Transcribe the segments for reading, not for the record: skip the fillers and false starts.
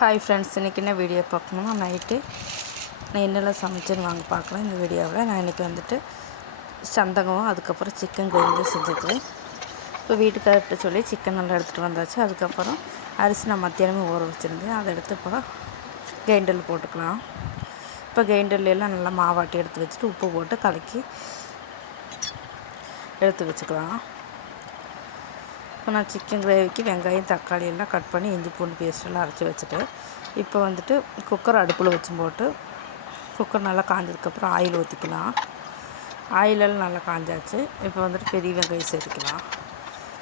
Hi friends, இன்றைக்கி என்ன video பார்க்கணுன்னா நைட்டு நான் என்னெல்லாம் சமைச்சேன்னு வாங்க பார்க்கலாம். இந்த வீடியோவில் நான் இன்றைக்கி வந்துட்டு சந்தகம், அதுக்கப்புறம் சிக்கன் கிரேவி தான் செஞ்சுருக்கிறேன். இப்போ வீட்டுக்கார்ட்ட சொல்லி சிக்கன் நல்லா எடுத்துகிட்டு வந்தாச்சு. அதுக்கப்புறம் அரிசி நான் மத்தியானமே ஊற வச்சுருந்தேன். அதை எடுத்து இப்போ கிரைண்டரில் போட்டுக்கலாம். இப்போ கிரைண்டர்லாம் நல்லா மாவாட்டி எடுத்து வச்சுட்டு உப்பு போட்டு கலக்கி எடுத்து வச்சுக்கலாம். இப்போ நான் சிக்கன் கிரேவிக்கு வெங்காயம், தக்காளி எல்லாம் கட் பண்ணி இஞ்சி பூண்டு பேஸ்ட்டெல்லாம் அரைச்சி வச்சுட்டு இப்போ வந்துட்டு குக்கர் அடுப்பில் வச்சு போட்டு குக்கர் நல்லா காஞ்சதுக்கப்புறம் ஆயில் ஊற்றிக்கலாம். ஆயிலெல்லாம் நல்லா காஞ்சாச்சு. இப்போ வந்துட்டு பெரிய வெங்காயம் சேர்த்துக்கலாம்.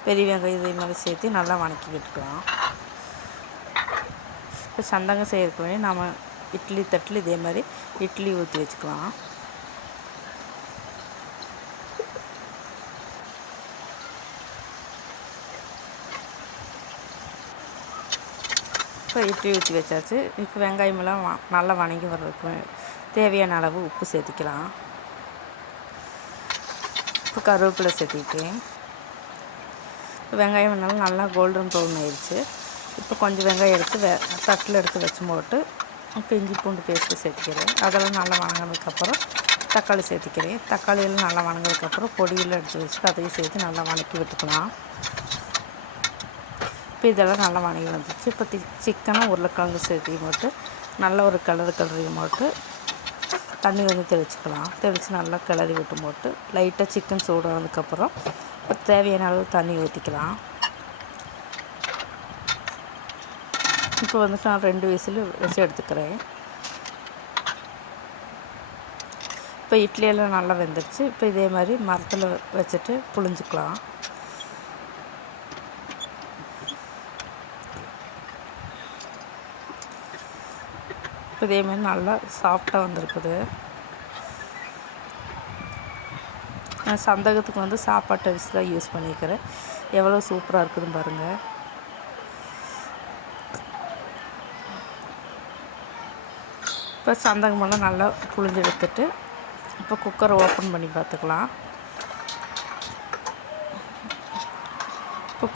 பெரிய வெங்காயம் இதே மாதிரி சேர்த்து நல்லா வணக்கி விட்டுக்கலாம். இப்போ சந்தகம் செய்யறதுக்கு வேண்டி நம்ம இட்லி தட்டில் இதே மாதிரி இட்லி ஊற்றி வச்சுக்கலாம். இப்போ இட்லி ஊற்றி வச்சாச்சு. இப்போ வெங்காயமெல்லாம் நல்லா வணங்கி வர்றதுக்கு தேவையான அளவு உப்பு சேர்த்திக்கலாம். இப்போ கருவேப்பிலை சேர்த்திக்கிட்டேன். வெங்காயம் நல்லா கோல்டன் ப்ரௌன் ஆயிடுச்சு. இப்போ கொஞ்சம் வெங்காயம் எடுத்து தட்டில் எடுத்து வச்சு போட்டு இப்போ இஞ்சி பூண்டு பேஸ்ட்டு சேர்த்திக்கிறேன். அதெல்லாம் நல்லா வணங்கினதுக்கப்புறம் தக்காளி சேர்த்திக்கிறேன். தக்காளியெல்லாம் நல்லா வணங்கினதுக்கப்புறம் பொடியெல்லாம் எடுத்து வச்சுட்டு அதையும் சேர்த்து நல்லா வணக்கி விட்டுக்கலாம். இப்போ இதெல்லாம் நல்லா வணங்கி வந்துச்சு. இப்போ சிக்கனும் உருளைக்கிழங்கு சேர்த்தி போட்டு நல்லா ஒரு கிளறி போட்டு தண்ணி வந்து தெளிச்சிக்கலாம். தெளித்து நல்லா கிளறி விட்டு போட்டு லைட்டாக சிக்கன் சூடானதுக்கப்புறம் இப்போ தேவையான அளவு தண்ணி ஊற்றிக்கலாம். இப்போ வந்துட்டு நான் 2 விசில் வச்சு எடுத்துக்கிறேன். இப்போ இட்லியெல்லாம் நல்லா வெந்துடுச்சு. இப்போ இதே மாதிரி மரத்தில் வச்சுட்டு புழிஞ்சிக்கலாம். இப்போ இதேமாதிரி நல்லா சாஃப்டாக வந்திருக்குது. நான் சந்தகத்துக்கு வந்து சாப்பாட்டு அரிசி தான் யூஸ் பண்ணிக்கிறேன். எவ்வளோ சூப்பராக இருக்குதுன்னு பாருங்கள். இப்போ சந்தகமெல்லாம் நல்லா புழிஞ்சு எடுத்துட்டு இப்போ குக்கரை ஓப்பன் பண்ணி பார்த்துக்கலாம். இப்போ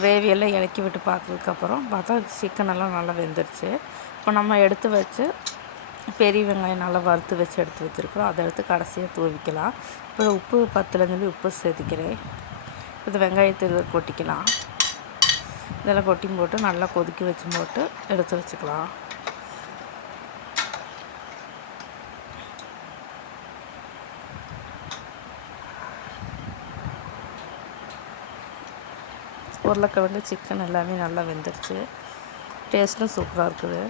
கிரேவியெல்லாம் இறக்கி விட்டு பார்த்ததுக்கப்புறம் பார்த்தா சிக்கனெல்லாம் நல்லா வெந்துருச்சு. இப்போ நம்ம எடுத்து வச்சு பெரிய வெங்காயம் நல்லா வறுத்து வச்சு எடுத்து வச்சுருக்கோம். அதை எடுத்து கடைசியாக தூவிக்கலாம். இப்போ உப்பு பத்துலேருந்து உப்பு சேர்த்திக்கிறேன். இது வெங்காயத்தை கொட்டிக்கலாம். இதெல்லாம் கொட்டி போட்டு நல்லா கொதிக்க வச்சு போட்டு எடுத்து வச்சுக்கலாம். உருளைக்கிழங்கு சிக்கன் எல்லாமே நல்லா வெந்துருச்சு. டேஸ்ட்டும் சூப்பராக இருக்குது.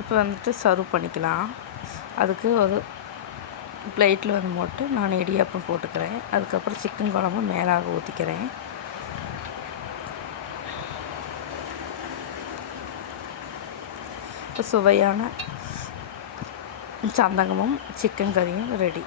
இப்போ வந்துட்டு சர்வ் பண்ணிக்கலாம். அதுக்கு ஒரு பிளேட்டில் வந்து போட்டு நான் இடியாப்பம் போட்டுக்கிறேன். அதுக்கப்புறம் சிக்கன் குழம்பு மேலாக ஊற்றிக்கிறேன். இப்போ சுவையான சந்தகமும் சிக்கன் கறியும் ரெடி.